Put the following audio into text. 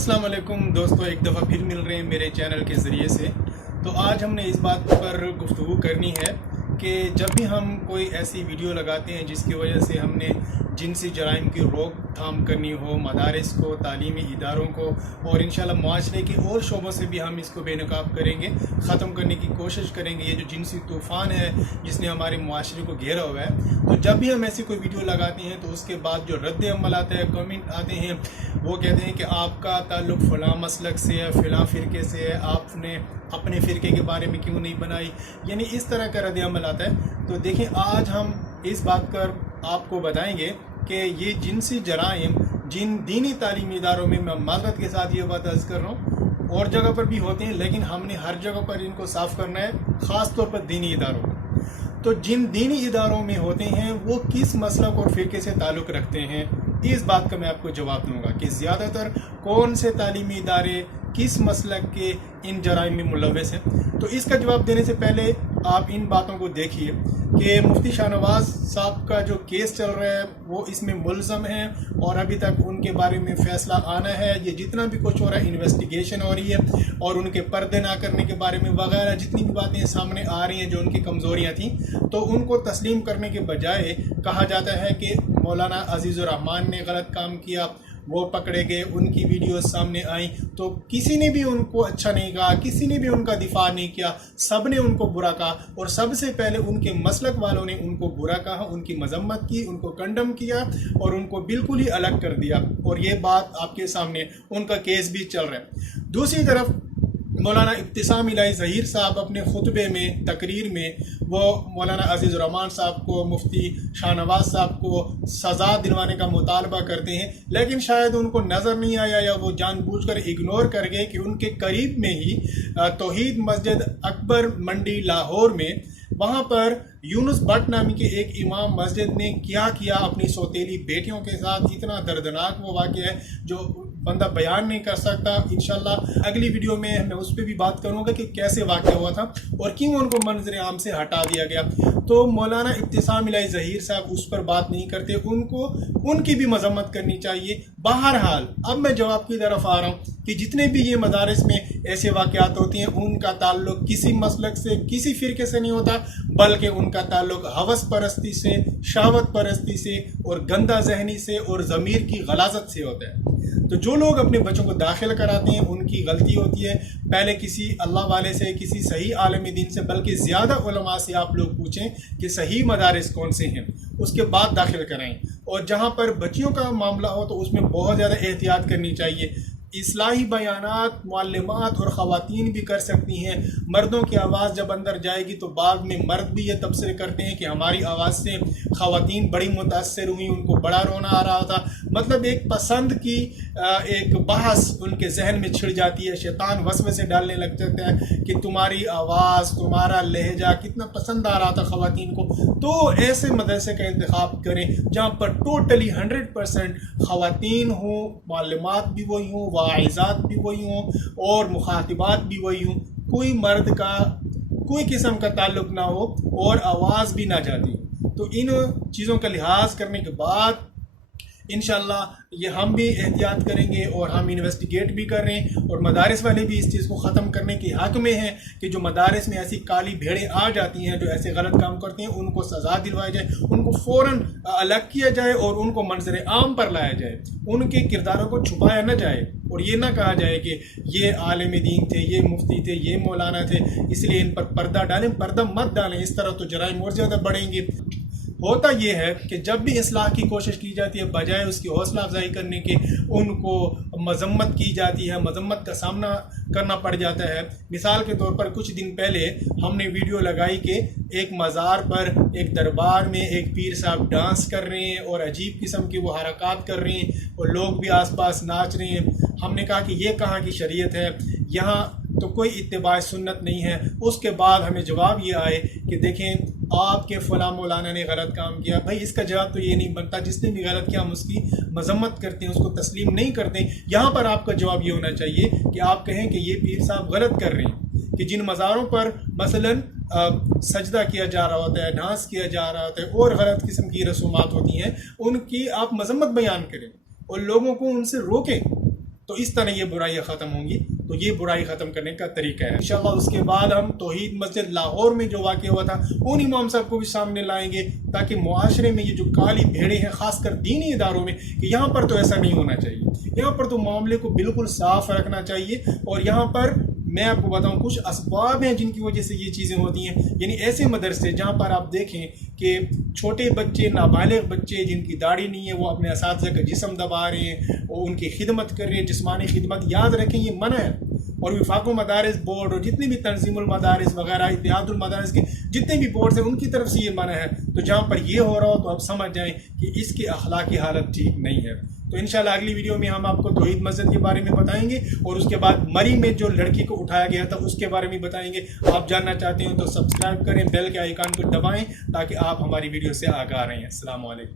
अस्सलाम वालेकुम दोस्तों, एक दफ़ा फिर मिल रहे हैं मेरे चैनल के ज़रिए से। तो आज हमने इस बात पर गुफ्तगू करनी है कि जब भी हम कोई ऐसी वीडियो लगाते हैं जिसकी वजह से हमने जिनसी जराइम की रोकथाम करनी हो, मदारिस को, तालीमी इदारों को और इंशाल्लाह मुआशरे के और शोबों से भी हम इसको बेनकाब करेंगे, ख़त्म करने की कोशिश करेंगे। ये जो जिनसी तूफ़ान है जिसने हमारे मुआशरे को घेरा हुआ है, तो जब भी हम ऐसी कोई वीडियो लगाते हैं तो उसके बाद जो रद्द अमल आता है, कमेंट आते हैं, वो कहते हैं कि आपका ताल्लुक़ फ़लाँ मसलक से है, फ़लाँ फ़िरके से है, आपने अपने फ़िरके के बारे में क्यों नहीं बनाई, यानी इस तरह का रद्द अमल आता है। तो देखिए, आज हम इस बात पर आपको बताएंगे कि ये जिनसी जराइम जिन दीनी तालीमी इदारों में, मैं माज़रत के साथ ये बात अर्ज़ कर रहा हूँ, और जगह पर भी होते हैं, लेकिन हमने हर जगह पर इनको साफ़ करना है, ख़ास तौर पर दीनी इदारों में। तो जिन दीनी इदारों में होते हैं वो किस मसलक और फ़िरके से ताल्लुक़ रखते हैं, इस बात का मैं आपको जवाब दूंगा कि ज़्यादातर कौन से तालीमी इदारे किस मसलक के इन जराइम में मुलव्वस हैं। तो इसका जवाब देने से पहले आप इन बातों को देखिए कि मुफ्ती शाहनवाज साहब का जो केस चल रहा है वो इसमें मुलज़म है और अभी तक उनके बारे में फ़ैसला आना है। ये जितना भी कुछ हो रहा है, इन्वेस्टिगेशन हो रही है और उनके पर्दे ना करने के बारे में वगैरह जितनी भी बातें सामने आ रही हैं जो उनकी कमज़ोरियाँ थीं, तो उनको तस्लीम करने के बजाय कहा जाता है कि मौलाना अजीज़ुर रहमान ने गलत काम किया, वो पकड़े गए, उनकी वीडियोस सामने आई, तो किसी ने भी उनको अच्छा नहीं कहा, किसी ने भी उनका दिफा नहीं किया, सब ने उनको बुरा कहा और सबसे पहले उनके मसलक वालों ने उनको बुरा कहा, उनकी मजम्मत की, उनको कंडम किया और उनको बिल्कुल ही अलग कर दिया। और ये बात आपके सामने, उनका केस भी चल रहा है। दूसरी तरफ मौलाना इब्तिसाम इलाही ज़हीर साहब अपने खुतबे में, तकरीर में, वो मौलाना अजीज़ुर रहमान साहब को, मुफ्ती शाहनवाज साहब को सज़ा दिलवाने का मुतालबा करते हैं, लेकिन शायद उनको नज़र नहीं आया या वो जानबूझकर इग्नोर कर गए कि उनके करीब में ही तौहीद मस्जिद अकबर मंडी लाहौर में, वहाँ पर यूनुस भट्ट नामी के एक इमाम मस्जिद ने क्या किया अपनी सौतेली बेटियों के साथ। इतना दर्दनाक वो वाक़या है जो बंदा बयान नहीं कर सकता। इंशाल्लाह अगली वीडियो में मैं उस पर भी बात करूँगा कि कैसे वाक़या हुआ था और क्यों उनको मंजर आम से हटा दिया गया। तो मौलाना इब्तिसाम इलाही ज़हीर साहब उस पर बात नहीं करते, उनको उनकी भी मजम्मत करनी चाहिए। बहरहाल अब मैं जवाब की तरफ आ रहा हूँ कि जितने भी ये मदारिस में ऐसे वाक़यात होती हैं उनका ताल्लुक़ किसी मसलक से, किसी फ़िरके से नहीं होता, बल्कि उनका ताल्लुक़ हवस परस्ती से, शहवत परस्ती से और गंदा जहनी से और ज़मीर की गलाजत से होता है। तो जो लोग अपने बच्चों को दाखिल कराते हैं उनकी गलती होती है। पहले किसी अल्लाह वाले से, किसी सही आलिम दीन से, बल्कि ज़्यादा उलमा से आप लोग पूछें कि सही मदारिस कौन से हैं, उसके बाद दाखिल कराएं। और जहाँ पर बच्चियों का मामला हो तो उसमें बहुत ज़्यादा एहतियात करनी चाहिए। इस्लाही बयानात मुअल्लिमात और ख़वातीन भी कर सकती हैं। मर्दों की आवाज़ जब अंदर जाएगी तो बाद में मर्द भी ये तबसरे करते हैं कि हमारी आवाज़ से ख़वातीन बड़ी मुतासर हुई, उनको बड़ा रोना आ रहा था। मतलब एक पसंद की एक बहस उनके जहन में छिड़ जाती है। शैतान वसवसे डालने लग जाता है कि तुम्हारी आवाज़, तुम्हारा लहजा कितना पसंद आ रहा था ख़वातीन को। तो ऐसे मदरसे का इंतखाब करें जहाँ पर टोटली 100% ख़वातीन हों, मुअल्लिमात भी वही हों, वाइज़ात भी वही हों और मुखातिबात भी वही हों। कोई मर्द का कोई किस्म का ताल्लुक़ ना हो और आवाज़ भी ना जाती। तो इन चीज़ों का लिहाज करने के बाद इंशाल्लाह ये हम भी एहतियात करेंगे और हम इन्वेस्टिगेट भी कर रहे हैं और मदारिस वाले भी इस चीज़ को ख़त्म करने के हक़ में हैं कि जो मदारिस में ऐसी काली भेड़ें आ जाती हैं जो ऐसे गलत काम करते हैं उनको सज़ा दिलवाई जाए, उनको फ़ौरन अलग किया जाए और उनको मंजर आम पर लाया जाए, उनके किरदारों को छुपाया न जाए और ये ना कहा जाए कि ये आलिम दीन थे, ये मुफ्ती थे, ये मौलाना थे, इसलिए इन पर पर्दा डालें। पर्दा मत डालें, इस तरह तो जराइम और ज़्यादा बढ़ेंगे। होता ये है कि जब भी इस्लाह की कोशिश की जाती है, बजाय उसकी हौसला अफजाई करने के उनको मजम्मत की जाती है, मजम्मत का सामना करना पड़ जाता है। मिसाल के तौर पर कुछ दिन पहले हमने वीडियो लगाई कि एक मज़ार पर, एक दरबार में एक पीर साहब डांस कर रहे हैं और अजीब किस्म की वो हरकत कर रहे हैं और लोग भी आसपास नाच रहे हैं। हमने कहा कि ये कहाँ की शरीयत है, यहाँ तो कोई इत्तिबा सुन्नत नहीं है। उसके बाद हमें जवाब ये आए कि देखें आपके फ़लाँ मौलाना ने गलत काम किया। भाई इसका जवाब तो ये नहीं बनता, जिसने भी गलत किया हम उसकी मजम्मत करते हैं, उसको तस्लीम नहीं करते। यहाँ पर आपका जवाब ये होना चाहिए कि आप कहें कि ये पीर साहब गलत कर रहे हैं, कि जिन मज़ारों पर मसलन सजदा किया जा रहा होता है, डांस किया जा रहा होता है और गलत किस्म की रसूमात होती हैं, उनकी आप मजम्मत बयान करें और लोगों को उनसे रोकें। تو اس طرح یہ برائیاں ختم ہوں گی. تو یہ برائی ختم کرنے کا طریقہ ہے انشاءاللہ. اس کے بعد ہم توحید مسجد لاہور میں جو واقع ہوا تھا ان امام صاحب کو بھی سامنے لائیں گے تاکہ معاشرے میں یہ جو کالی بھیڑیں ہیں خاص کر دینی اداروں میں کہ یہاں پر تو ایسا نہیں ہونا چاہیے. یہاں پر تو معاملے کو بالکل صاف رکھنا چاہیے. اور یہاں پر میں آپ کو بتاؤں کچھ اسباب ہیں جن کی وجہ سے یہ چیزیں ہوتی ہیں. یعنی ایسے مدرسے جہاں پر آپ دیکھیں کہ چھوٹے بچے نابالغ بچے جن کی داڑھی نہیں ہے وہ اپنے اساتذہ کا جسم دبا رہے ہیں اور ان کی خدمت کر رہے ہیں. جسمانی خدمت یاد رکھیں یہ منع ہے. اور وفاق المدارس بورڈ اور جتنے بھی تنظیم المدارس وغیرہ اتحاد المدارس کے جتنے بھی بورڈز ہیں ان کی طرف سے یہ منع ہے. تو جہاں پر یہ ہو رہا ہو تو آپ سمجھ جائیں کہ اس کی اخلاقی حالت ٹھیک نہیں ہے. تو انشاءاللہ اگلی ویڈیو میں ہم آپ کو توحید مسجد کے بارے میں بتائیں گے اور اس کے بعد مری میں جو لڑکی کو اٹھایا گیا تھا اس کے بارے میں بتائیں گے. آپ جاننا چاہتے ہیں تو سبسکرائب کریں, بیل کے آئیکن کو دبائیں تاکہ آپ ہماری ویڈیو سے آگاہ رہیں. السلام علیکم.